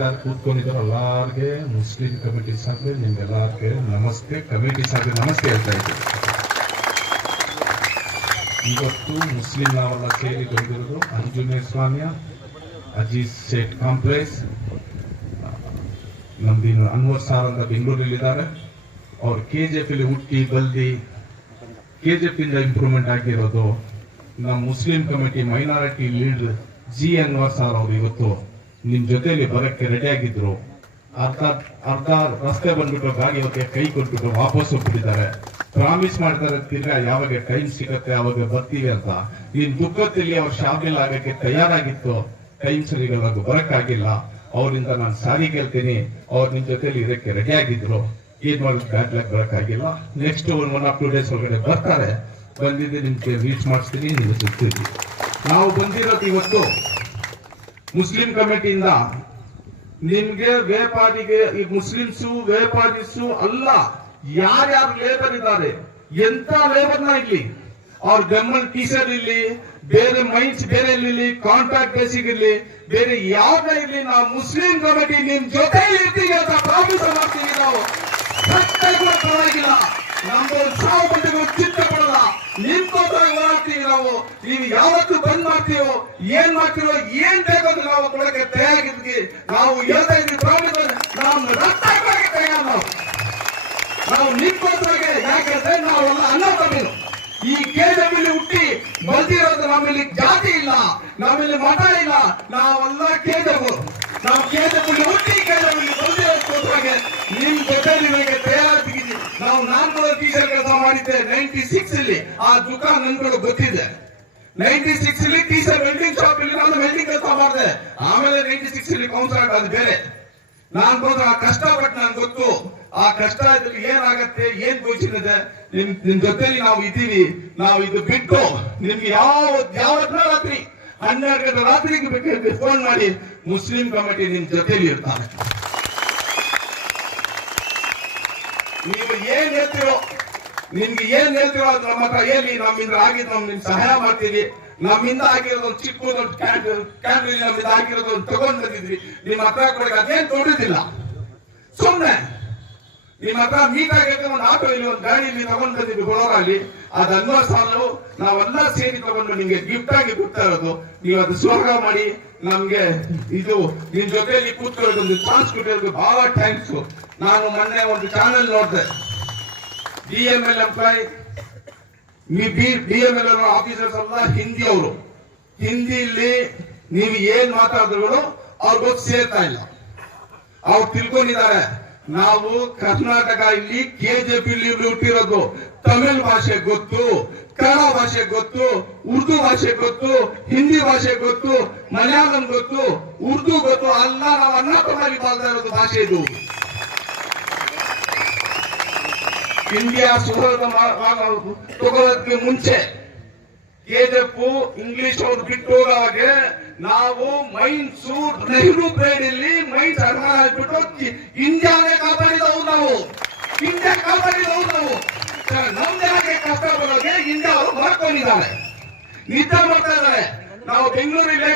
ಯಾರು ಕೂತ್ಕೊಂಡಿದ್ರು ಎಲ್ಲಾರ್ಗೆ Muslim committee ಸಾಹೇಬ್ರೆ ನಿಮ್ಗೆಲ್ಲರಿಗೆ ನಮಸ್ತೆ. ಕಮಿಟಿ ಸಾಹೇಬ್ರೆ ನಮಸ್ತೆ ಹೇಳ್ತಾ ಇದ್ದೀನಿ. ಇವತ್ತು ಮುಸ್ಲಿಂ ನಾವೆಲ್ಲ ಸೇರಿ ಬಂದಿರೋದು ಆಂಜನೇಯ ಸ್ವಾಮಿಯ ಅಜೀಜ್ ಸೇಠ್ ಕಾಂಪ್ಲೆಕ್ಸ್, ನಮ್ದು ಅನ್ವರ್ ಸಾರ್ ಅಂತ ಬೆಂಗಳೂರಲ್ಲಿದ್ದಾರೆ. ಅವ್ರು KJP ಹುಟ್ಟಿ ಬಲ್ದಿ KJP ಇಂದ ಇಂಪ್ರೂವ್ಮೆಂಟ್ ಆಗಿರೋದು. ನಮ್ಮ Muslim committee minority leader G Anwar sir ಅವರು ಇವತ್ತು ನಿಮ್ ಜೊತೆಲಿ ಬರಕ್ಕೆ ರೆಡಿ ಆಗಿದ್ರು. ಅರ್ಧ ರಸ್ತೆ ಬಂದ್ಬಿಟ್ಟು ಗಾಡಿ ಅವ್ರಿಗೆ ಕೈ ಕೊಟ್ಬಿಟ್ಟು ವಾಪಸ್ ಹೋಗ್ಬಿಟ್ಟಿದ್ದಾರೆ. ಪ್ರಾಮಿಸ್ ಮಾಡ್ತಾರೆ ತಿರ್ಗಾ ಯಾವಾಗ ಟೈಮ್ ಸಿಗತ್ತೆ ಅವಾಗ ಬರ್ತೀವಿ ಅಂತ. ನಿನ್ ದುಃಖದಲ್ಲಿ ಅವ್ರ ಶಾಮಿಲ್ ಆಗಕ್ಕೆ ತಯಾರಾಗಿತ್ತು, ಟೈಮ್ ಸರಿಗಳಾಗ ಬರಕ್ಕಾಗಿಲ್ಲ. ಅವರಿಂದ ನಾನು ಸಾರಿ ಕೇಳ್ತೀನಿ, ಅವ್ರು ನಿಮ್ ಜೊತೆಲಿ ಇದಕ್ಕೆ ರೆಡಿ ಆಗಿದ್ರು. ಏನ್ ಮಾಡೋದು ಬ್ಯಾಡ್ ಲಕ್ ಬರಕ್ಕಾಗಿಲ್ಲ. ನೆಕ್ಸ್ಟ್ 1 or 2 days ಒಳಗಡೆ ಬರ್ತಾರೆ. ಬಂದಿದ್ದು ನಿಮ್ಗೆ ರೀಚ್ ಮಾಡಿಸ್ತೀನಿ, ನೀವು ಸಿಗ್ತೀವಿ. ನಾವು ಬಂದಿರೋದು ಇವತ್ತು ಮುಸ್ಲಿಂ ಕಮಿಟಿಯಿಂದ ನಿಮ್ಗೆ ವ್ಯಾಪಾರಿಗೆ, ಈ ಮುಸ್ಲಿಮ್ಸು ವ್ಯಾಪಾರಿಸು ಅಲ್ಲ, ಯಾರ್ಯಾರು ಲೇಬರ್ ಇದ್ದಾರೆ, ಎಂತ ಲೇಬರ್ನ ಇಲ್ಲಿ, ಅವ್ರ ಗಮ್ಮನ್ ಟೀಚರ್ ಇಲ್ಲಿ, ಬೇರೆ ಮೈನ್ಸ್ ಬೇರೆ ಇರ್ಲಿ, ಕಾಂಟ್ರಾಕ್ಟ್ ಬೇಸಿಕ್ ಇರ್ಲಿ, ಬೇರೆ ಯಾವ್ದ ಇರ್ಲಿ, ನಾವು ಮುಸ್ಲಿಂ ಕಮಿಟಿ ನಿಮ್ ಜೊತೆ ಇರ್ತೀವಿ ಅಂತ ಪ್ರಾಮಿಸ್ ಮಾಡ್ತೀವಿ. ನಾವು ಪರವಾಗಿಲ್ಲ, ನಮ್ದು ಸಾವು ಬಂದಿರೋ ಚಿತ್ತ ಪಡಲ್ಲ, ನಿಮ್ಗೋಸ್ಕರ ಹೋರಾಡ್ತೀವಿ ನಾವು. ನೀವು ಯಾವತ್ತು ಬಂದ್ ಮಾಡ್ತೀವೋ, ಏನ್ ಮಾಡ್ತೀವೋ, ಏನ್ ಬೇಕಂದ್ರೆ ನಾವು ಕೊಡಕ್ಕೆ ತಯಾರಾಗಿದ್ವಿ. ನಾವು ಹೇಳ್ತಾ ಇದ್ವಿ ಪ್ರಾಮಿಸ್, ನಾವು ರಕ್ತ ಕೊಡಕ್ಕೆ ತಯಾರ. ನಾವು ನಿಮ್ಗೋಸ್ಕರ, ಯಾಕಂದ್ರೆ ನಾವೆಲ್ಲ ಅನ್ನ ತಮ್ಮೀರು. ಈ KJP ಹುಟ್ಟಿ ಬಂದಿರೋದು, ನಮ್ಮಲ್ಲಿ ಜಾತಿ ಇಲ್ಲ, ನಮ್ಮಲ್ಲಿ ಮಠ ಇಲ್ಲ, ನಾವೆಲ್ಲ KJP. ನಾವು KJP ಹುಟ್ಟಿ KJP ಬಂದಿರೋದಕ್ಕೋಸ್ಕರ ನಿಮ್ ಜೊತೆ ನಿಮಗೆ ತಯಾರಾಗ್ತೀವಿ. ನಾವು 400 ಟೀಚರ್ ಕೆಲಸ ಮಾಡಿದ್ದೆ 96 ಅಲ್ಲಿ. ಆ ದುಃಖ ನನ್ಗಳು ಗೊತ್ತಿದೆ. 96 ಅಲ್ಲಿ ಟೀಚರ್ ವೆಲ್ಡಿಂಗ್ ಶಾಪ್ ಇಲ್ಲಿ ನಾನು ವೆಲ್ಡಿಂಗ್ ಕೆಲಸ ಮಾಡಿದೆ. ಆಮೇಲೆ 96 ಅಲ್ಲಿ ಕೌನ್ಸಿಲರ್, ಅದು ಬೇರೆ. ನಾನ್ ಬಂದ್ರೆ ಆ ಕಷ್ಟಪಟ್ಟು ನನ್ಗೆ ಗೊತ್ತು. ಆ ಕಷ್ಟ ಇದ್ರಲ್ಲಿ ಏನಾಗತ್ತೆ, ಏನ್ ಗೋಚರಿದೆ, ನಿಮ್ ಜೊತೆಲಿ ನಾವು ಇದ್ದೀವಿ. ನಾವು ಇದು ಬಿಟ್ಟು ನಿಮ್ಗೆ ಯಾವತ್ತ ರಾತ್ರಿ 12 ಗಂಟೆ ರಾತ್ರಿಗೆ ಬೇಕಾದ್ರೆ ಫೋನ್ ಮಾಡಿ, ಮುಸ್ಲಿಂ ಕಮಿಟಿ ನಿಮ್ ಜೊತೆಲಿ ಇರ್ತಾರೆ. ನೀವು ಏನ್ ಹೇಳ್ತಿರೋ, ನಿಮ್ಗೆ ಏನ್ ಹೇಳ್ತಿರೋ ಅದು ನಮ್ಮ ಹತ್ರ ಹೇಳಿ. ನಮ್ಮಿಂದ ಆಗಿದ್ದು ನಿಮ್ ಸಹಾಯ ಮಾಡ್ತೀವಿ. ನಮ್ಮಿಂದ ಆಗಿರೋದು ಚಿಕ್ಕ ಕ್ಯಾಂಡ್ರಿ ನಮ್ಮಿಂದ ಆಗಿರೋದು ತಗೊಂಡ್ ಬಂದಿದ್ವಿ, ನಿಮ್ಮ ಹತ್ರ ಕೊಡಕ್ಕೆ ಅದೇನ್ ತೊಡಿದಿಲ್ಲ. ಸುಮ್ನೆ ನಿಮ್ಮ ಹತ್ರ ಮೀಟ್ ಆಗಕ್ಕೆ ಒಂದು ಆಟೋ ಇಲ್ಲಿ, ಒಂದು ಗಾಡಿ ಇಲ್ಲಿ ತಗೊಂಡ್ ಬಂದಿದ್ವಿ ಕೊಡೋರಲ್ಲಿ. ಅದು 100 ಸಾಲು ನಾವೆಲ್ಲ ಸೇರಿ ತಗೊಂಡು ನಿಮ್ಗೆ ಗಿಫ್ಟ್ ಆಗಿ ಕೊಡ್ತಾ ಇರೋದು. ನೀವು ಅದು ಸ್ವಾಗತ ಮಾಡಿ ನಮ್ಗೆ ಇದು ನಿಮ್ ಜೊತೆಯಲ್ಲಿ ಕೂತ್ಕೊಳ್ಳೋದೊಂದು ಚಾನ್ಸ್ ಕೊಟ್ಟಿರೋದು ಬಹಳ ಥ್ಯಾಂಕ್ಸ್. ನಾನು ಮೊನ್ನೆ ಒಂದು ಚಾನೆಲ್ ನೋಡಿದೆ, DML ಎಂಪ್ಲಾಯ್, DML ಆಫೀಸರ್ಸ್ ಎಲ್ಲ ಹಿಂದಿ ಅವರು. ಹಿಂದಿಯಲ್ಲಿ ನೀವು ಏನ್ ಮಾತಾಡಿದ್ರು ಅವ್ರಿಗೋಗಿ ಸೇರ್ತಾ ಇಲ್ಲ. ಅವ್ರು ತಿಳ್ಕೊಂಡಿದ್ದಾರೆ ನಾವು ಕರ್ನಾಟಕ ಇಲ್ಲಿ KJP ಹುಟ್ಟಿರೋದು. ತಮಿಳ್ ಭಾಷೆ ಗೊತ್ತು, ಕನ್ನಡ ಭಾಷೆ ಗೊತ್ತು, ಉರ್ದು ಭಾಷೆ ಗೊತ್ತು, ಹಿಂದಿ ಭಾಷೆ ಗೊತ್ತು, ಮಲಯಾಳಂ ಗೊತ್ತು, ಉರ್ದು ಗೊತ್ತು. ಅಲ್ಲ, ನಾವು ಅನ್ನ ತಮಾರಿ ಬಾಳ್ತಾ ಇರೋದು ಭಾಷೆ ಇದು. ಇಂಡಿಯಾ ತಗೊಳ್ಳೋದಕ್ಕೆ ಮುಂಚೆ KJP ಇಂಗ್ಲಿಷ್ ಅವ್ರು ಬಿಟ್ಟು ಹೋಗೋವಾಗೆ ನಾವು ಮೈನ್ಸು ನೆಹರು ಬ್ರೇಡ್ ಇಲ್ಲಿ ಮೈನ್ಸ್ ಅಡಮಾನ ಬಿಟ್ಟು ಇಂಡಿಯಾನೇ ಕಾಪಾಡಿದವು. ನಾವು ಇಂಡಿಯಾ ಕಾಪಾಡಿದವು. ನಾವು ನಮ್ ಜನಕ್ಕೆ ಕಷ್ಟ ಬರೋಗೆ ಇಂಡಿಯಾ ಅವರು ಮಾಡ್ಕೊಂಡಿದ್ದಾರೆ, ನಿದ್ದೆ ಮಾಡ್ತಾ ಇದ್ದಾರೆ. ನಾವು ಬೆಂಗಳೂರಿಗೆ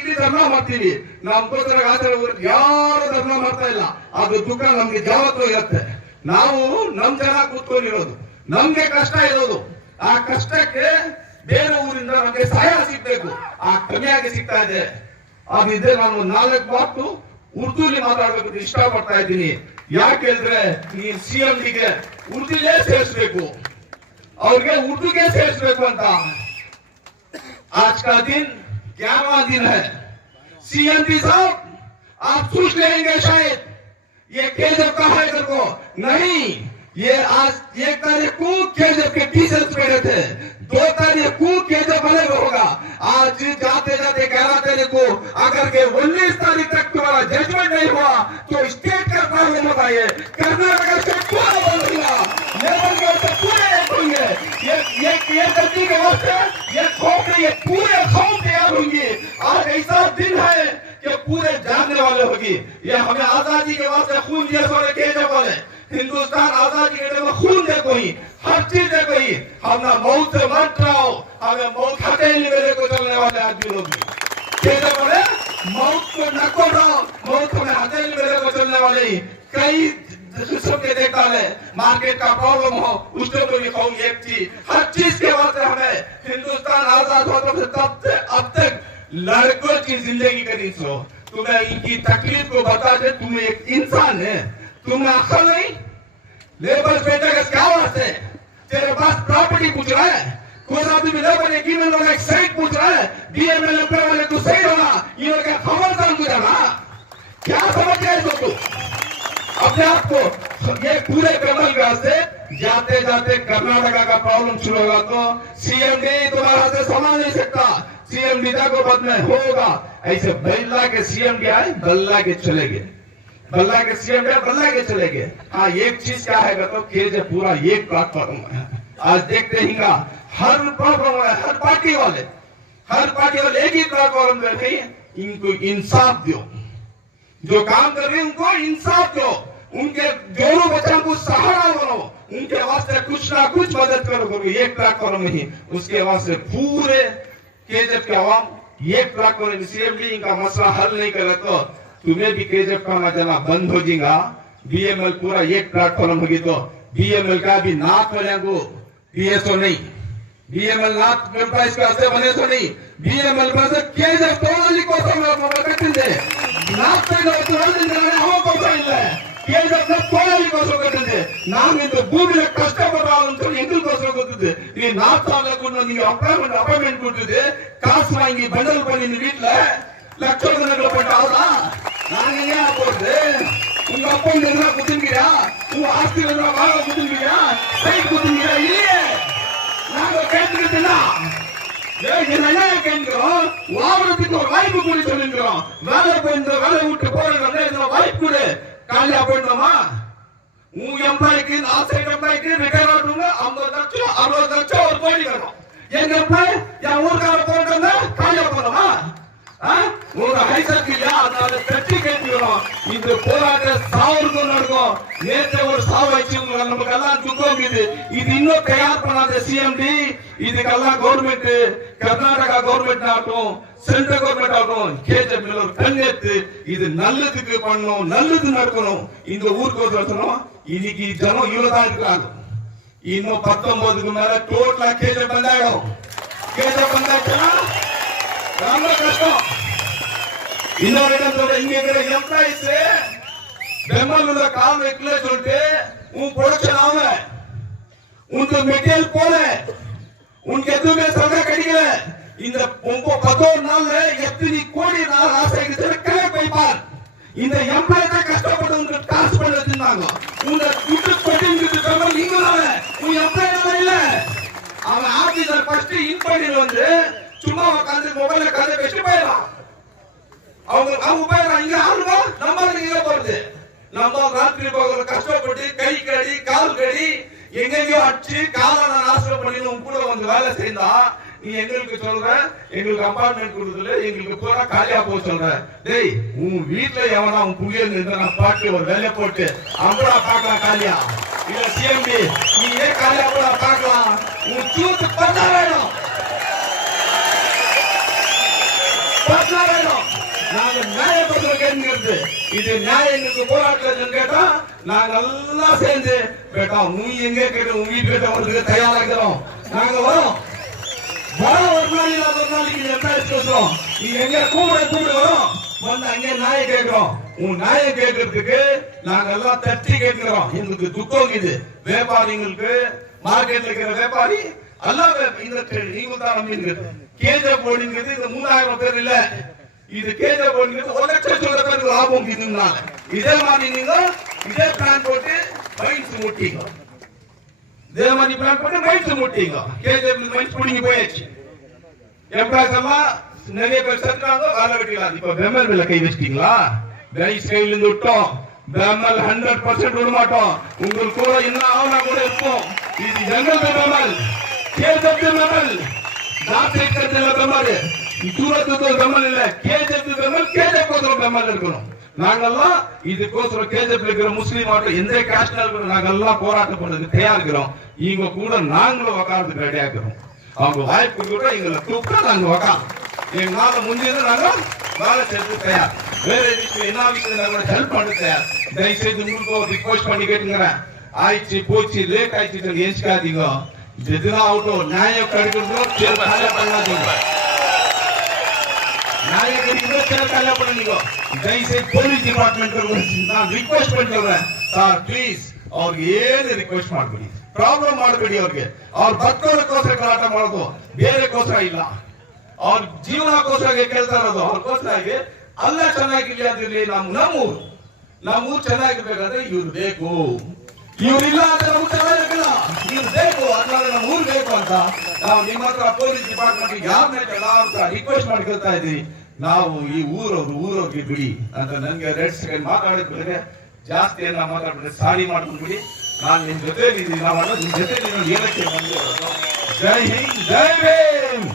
ಇಲ್ಲಿ ಧರ್ಮ ಮಾಡ್ತೀವಿ, ನಮ್ಗೋಸ್ಕರ ಆಚರಣೆ ಯಾರು ಧರ್ಮ ಮಾಡ್ತಾ ಇಲ್ಲ. ಅದು ದುಃಖ ನಮ್ಗೆ ಯಾವತ್ತೂ ಇರುತ್ತೆ. ನಾವು ನಮ್ ಜನ ಕೂತ್ಕೊಂಡಿರೋದು, ನಮ್ಗೆ ಕಷ್ಟ ಇರೋದು. ಆ ಕಷ್ಟಕ್ಕೆ ಬೇರೆ ಊರಿಂದ ನಮ್ಗೆ ಸಹಾಯ ಸಿಗ್ಬೇಕು, ಆ ಕಮ್ಮಿಯಾಗಿ ಸಿಗ್ತಾ ಇದೆ. ಅದಿದೆ. ನಾನು 4 ಮಾತು ಉರ್ದುಲಿ ಮಾತಾಡ್ಬೇಕು ಇಷ್ಟಪಡ್ತಾ ಇದ್ದೀನಿ. ಯಾಕೆ ಹೇಳಿದ್ರೆ ಈ CMDಗೆ ಉರ್ದುಲೇ ಸೇರಿಸ್ಬೇಕು, ಅವ್ರಿಗೆ ಉರ್ದುಗೆ ಸೇರಿಸ್ಬೇಕು ಅಂತ. आज का दिन 11वां दिन है. CMD साहब आप सोच लेंगे शायद ये KJP का है को नहीं. ये आज 1 तारीख को KJP के टीचर्स बैठे थे, 2 तारीख को KJP अलग होगा. आज जाते जाते 11 तारीख को अगर के 19 तारीख तक तुम्हारा जजमेंट नहीं हुआ तो स्टेट का पार्लियामेंट आए, कर्नाटक से पूरा बंदेगा, लेवल के पूरे होंगे. ये गलती के वास्ते ये खोपड़ी, ये पूरे कौम तैयार होंगी. आज ऐसा दिन है कि पूरे जानने वाले होगी. ये हमें आजादी के वास्ते खून दिया वाले KJP वाले. हिंदुस्तान आजादी के लिए खून दे कोई, हर चीज दे कोई. हम ना मौत से मत रहो, हमें मौत हटे को चलने वाले आदमी लोग KJP वाले मौत को न खोलो, मौत में हथेली मेरे को चलने वाली कई किस्म के देखा है। मार्केट का प्रॉब्लम हो उसको तो ये कहूँ एक चीज, हर चीज के वास्ते हमें हिंदुस्तान आजाद होने से तब से अब तक लड़कों की जिंदगी करी सो तुम्हें इनकी तकलीफ को बता दे। तुम एक इंसान है, तुम्हें अकल नहीं। लेबर बेटे का क्या वास्ते तेरे पास प्रॉपर्टी पूछ रहा है, कोई आदमी लेबर एग्रीमेंट वाला एक साइट पूछ रहा है, डीएमएलएफए वाले तो सही होना, ये क्या खबर था गुजरना, क्या समझ गए तो तू अपने आप को। ये पूरे कमल से जाते जाते कर्नाटका का प्रॉब्लम शुरू होगा तो सीएम डी तुम्हारा से संभाल नहीं सकता, सीएम नीता को बद में होगा। ऐसे बल्ला के सीएम डी आए, बल्ला के चले गए, बल्ला के सीएम डी बल्ला के चले गए। हाँ एक चीज क्या है तो केजे पूरा एक प्लेटफॉर्म है। आज देखते ही हर प्रॉब्लम है, हर पार्टी वाले एक ही प्लेटफॉर्म पे नहीं, इनको इंसाफ दो, जो काम कर रहे हैं उनको इंसाफ दो, उनके दोनों बच्चों को सहारा बनो, उनके वास्ते कुछ ना कुछ मदद करो एक प्लेटफॉर्म में ही। उसके वास्ते पूरे केजीएफ के आवाम एक प्लेटफॉर्म सीएमडी इनका मसला हल नहीं करे तो तुम्हें भी केजीएफ का मचना बंद हो जाएगा। बीएमएल पूरा एक प्लेटफॉर्म होगी तो बीएमएल का भी नाथ बनेगो, बीएसओ नहीं, बीएमएल नाथ एंटरप्राइज का से बने तो नहीं, बीएमएल में से केजीएफ तोड़ने को ಕಟ್ಟಿದೆ ನಾಲ್ಕೈದು ಅವಕಾಶ ಇಲ್ಲ, ಕೇಜಿಎಫ್ ತೋಳಲಿಕ್ಕೋಸ್ಕರ ಕಟ್ಟಿದೆ। ನಾವಿಂದು ಭೂಮಿಯ ಕಷ್ಟಪಟ್ಟು ಎಂದಕ್ಕೋಸ್ಕರ ಗೊತ್ತಿದೆ, நீ நாத்தால கொண்டு நீங்க அப்பாயின்மெண்ட் கொடுத்தது, காசு வாங்கி பண்டல் பண்ணி வீட்டுல லட்சக்கணக்கில் போட்டு ஆகுதா? நாங்க ஏன் போறது? உங்க அப்பா எதுனா குத்துங்கிறியா? உங்க ஆஸ்தி எதுனா வாங்க குத்துங்கிறியா? சைட் குத்துங்கிறியா? இல்லையே, நாங்க கேட்டுக்கிட்டுனா என்ன கேட்கிறோம், வாகனத்துக்கு ஒரு வாய்ப்பு கூட சொல்லிருக்கிறோம், வேலை போயிருந்த வேலை விட்டு போற வாய்ப்பு கூட காலியா போயிட்டோமா? உங்க எம்ப்ளாய்க்கு ஆசைட் எம்ப்ளாய்க்கு ரிட்டையர் ஆகணுங்க 50 லட்சம் 60 லட்சம் ஒரு கோடி வரும். எங்க எம்ப்ளாய் என் ஊருக்கார போயிட்டோம்னா காலியா போனோமா? ஒரு ஹைசக் இல்லையா? அதனால தட்டி கேட்கிறோம். இந்த போராட்டம் சாவுக்கு நடக்கும். நேற்று ஒரு சாவு வச்சு நமக்கு எல்லாம் துக்கம் இது இன்னும் தயார் பண்ணாத சிஎம்டி, இதுக்கெல்லாம் கவர்மெண்ட் கர்நாடகா கவர்மெண்ட் ஆகட்டும், சென்ட்ரல் கவர்மெண்ட் ஆகட்டும், கேஜிஎஃப் ஒரு கண்ணெத்து இது நல்லதுக்கு பண்ணணும், நல்லது நடக்கணும். இந்த ஊருக்கு வரணும். இன்னைக்கு ஜனம் இவ்வளவுதான் இருக்கிறாங்க. இன்னும் 19க்கு மேல டோட்டலா கேஜிஎஃப் வந்தாயிடும். கேஜிஎஃப் வந்தாச்சுன்னா ரொம்ப கஷ்டம். இன்னொரு இடத்துல இங்க இருக்கிற எம்ப்ளாயிஸ் பெங்களூர்ல கால் வைக்கல சொல்லிட்டு உன் ப்ரொடக்ஷன் ஆகல, உனக்கு மெட்டீரியல் போல, உனக்கு எதுவுமே சதா கிடைக்கல. இந்த 11 நாள்ல எத்தனை கோடி நாள் ஆசை போய்பார். இந்த எம்ப்ளாய் தான் கஷ்டப்பட்டு உங்களுக்கு காசு பண்ண வச்சிருந்தாங்க. உங்க துட்டு கொட்டிங்கிறது நீங்க உங்க எம்ப்ளாய் இல்ல. அவன் ஆபீசர் ஃபர்ஸ்ட் இன்பார்டில் வந்து சும்மா உட்காந்து மொபைல கதை வச்சுட்டு போயிடலாம். அவங்க போயிடலாம். இங்க ஆளுங்க நம்ம இங்க போறது, நம்ம ராத்திரி போகிற கஷ்டப்பட்டு கை கடி கால் கடி எங்கெங்கயோ அடிச்சு காலான நாசம் பண்ணி கூட வந்து வேலை செய்தா நீ எங்களுக்கு சொல்ற எங்களுக்கு அப்பார்ட்மெண்ட் கொடுத்துல எங்களுக்கு பூரா காலியா போக சொல்ற. டேய் உன் வீட்டுல எவனா உன் புள்ளிய நின்று பாட்டு ஒரு வேலை போட்டு அம்பளா பாக்கலாம் காலியா இல்ல சிஎம்டி நீ ஏன் காலியா கூட பாக்கலாம். உன் சூத்து பண்ண வேணும், நாங்க நியாயப்படுத்த கேட்கிறது. இது நியாயம் எங்களுக்கு போராட்டம் கேட்டா நாங்க எல்லாம் சேர்ந்து கேட்டா நீ எங்க கேட்ட உன் வீட்டு கேட்ட வந்து தயாராகிறோம். நாங்க வரோம், ஒரு நாள் இல்லாத ஒரு நாளைக்கு பேசுறோம். நீ எங்க கூப்பிட வரோம் வந்து அங்க நியாயம் கேட்கிறோம். உன் நியாயம் கேட்கறதுக்கு நாங்க எல்லாம் தட்டி கேட்கிறோம். எங்களுக்கு துக்கம் இது. வியாபாரிங்களுக்கு மார்க்கெட்ல இருக்கிற வியாபாரி எல்லாம் இந்த நீங்க தான் நம்பிங்கிறது. கேஜிஎஃப் போர்டுங்கிறது இந்த 3000 பேர் இல்ல, இது கேஜிஎஃப் போர்டுங்கிறது 1 லட்சம் சொல்ற பேருக்கு லாபம் இதுனால. இதே மாதிரி நீங்க இதே பிளான் போட்டு மைன்ஸ் முட்டிங்க, இதே மாதிரி பிளான் போட்டு மைன்ஸ் முட்டிங்க. கேஜிஎஃப் மைன்ஸ் புடிங்க போயாச்சு. எம்ப்ளாய்ஸ் எல்லாம் நிறைய பேர் செத்துறாங்க, வேலை வெட்டிக்கலாம். இப்ப பெம்எல் மேல கை வச்சிட்டீங்களா? கைஸ் கையில இருந்து விட்டோம். பெம்எல் 100% விட மாட்டோம். உங்களுக்கு கூட என்ன ஆவணா கூட இருக்கும். இது எங்கள் பெம்எல், கேஜிஎஃப் பெம்எல், ஜாத்திக் கட்டல பெம்எல், சூரத் பெம்எல் இல்ல, கேஜிஎஃப் பெம்எல். கேஜிஎஃப் கோசரம் பெம்எல் இருக்கணும். நாங்கெல்லாம் இதுக்கோசரம் கேஜிஎஃப் இருக்கிற முஸ்லீம் ஆட்டம் எந்த காஸ்ட்ல இருக்கிறோம், நாங்கெல்லாம் போராட்டம் பண்றதுக்கு தயாரா இருக்கிறோம். இவங்க கூட நாங்களும் உட்கார்றதுக்கு ரெடியா இருக்கிறோம். அவங்க வாய்ப்பு கூட எங்களை கூப்பிட்டா நாங்க உட்காந்து எங்களால முடிஞ்சது நாங்க நாலேஜ் எடுத்து தயார், வேற எதுக்கு என்ன விஷயம் கூட ஹெல்ப் பண்ண தயார். தயவுசெய்து உங்களுக்கு ஒரு ரிக்வெஸ்ட் பண்ணி கேட்டுக்கிறேன். ஆயிடுச்சு போச்சு லேட் ஆயிடுச்சு ஏஞ்சிக்காதீங்க. எதுனா ஆகட்டும், நியாயம் கிடைக்கிறதோ பண்ணாதீங்க, நியாயம் கிடைக்கிறதோ கல்யாணம் பண்ணுங்க. தயவுசெய்து போலೀಸ್ ಡಿಪಾರ್ಟ್ಮೆಂಟ್ நான் ರಿಕ್ವೆಸ್ಟ್ பண்ணிக்கிறேன் சார், ಪ್ಲೀಸ್ ಅವ್ರಿಗೆ ಏನು ರಿಕ್ವೆಸ್ಟ್ ಮಾಡಬೇಡಿ, ಪ್ರಾಬ್ಲಮ್ ಮಾಡಬೇಡಿ. ಅವ್ರ ಬದುಕೋದಕ್ಕೋಸ್ಕರ ಹೋರಾಟ ಮಾಡೋದು, ಬೇರೆಗೋಸ್ಕರ ಇಲ್ಲ. ಅವ್ರ ಜೀವನಕ್ಕೋಸ್ಕರ ಕೇಳ್ತಾ ಇರೋದು, ಅವ್ರಿಗೋಸ್ಕರ ಅಲ್ಲ ಚೆನ್ನಾಗಿರ್ಲಿ ಅದಿರ್ಲಿ. ನಮ್ಮೂರು ಚೆನ್ನಾಗಿರ್ಬೇಕಾದ್ರೆ ಇವ್ರು ಬೇಕು, ಇವ್ರಿಲ್ಲ ಅಂತ ನಮ್ಗೆ ಚೆನ್ನಾಗಿಲ್ಲ, ಇವ್ರು ಬೇಕು, ಅದ್ರಲ್ಲಿ ನಮ್ಮ ಊರು ಬೇಕು ಅಂತ ನಾವು ನಿಮ್ಮ ಹತ್ರ ಪೊಲೀಸ್ ಡಿಪಾರ್ಟ್ಮೆಂಟ್ ಯಾರನ್ನ ರಿಕ್ವೆಸ್ಟ್ ಮಾಡಿ ಕೇಳ್ತಾ ಇದ್ದೀವಿ. ನಾವು ಈ ಊರವ್ರಿಗೆ ಬಿಡಿ ಅಂತ ನನ್ಗೆ 2 ಸೆಕೆಂಡ್ ಮಾತಾಡಿದ್ರೆ ಜಾಸ್ತಿ ಎಲ್ಲ ಮಾತಾಡ್ಬಿಟ್ರೆ ಸಾರಿ ಮಾಡ್ಕೊಂಡು ಬಿಡಿ. ನಾನು ನಿಮ್ ಜೊತೆ ನಾವೆಲ್ಲ ನಿಮ್ ಜೊತೆ ಏನಕ್ಕೆ ಜೈ ಹಿಂದ್ ಜೈ ಭೀಮ್.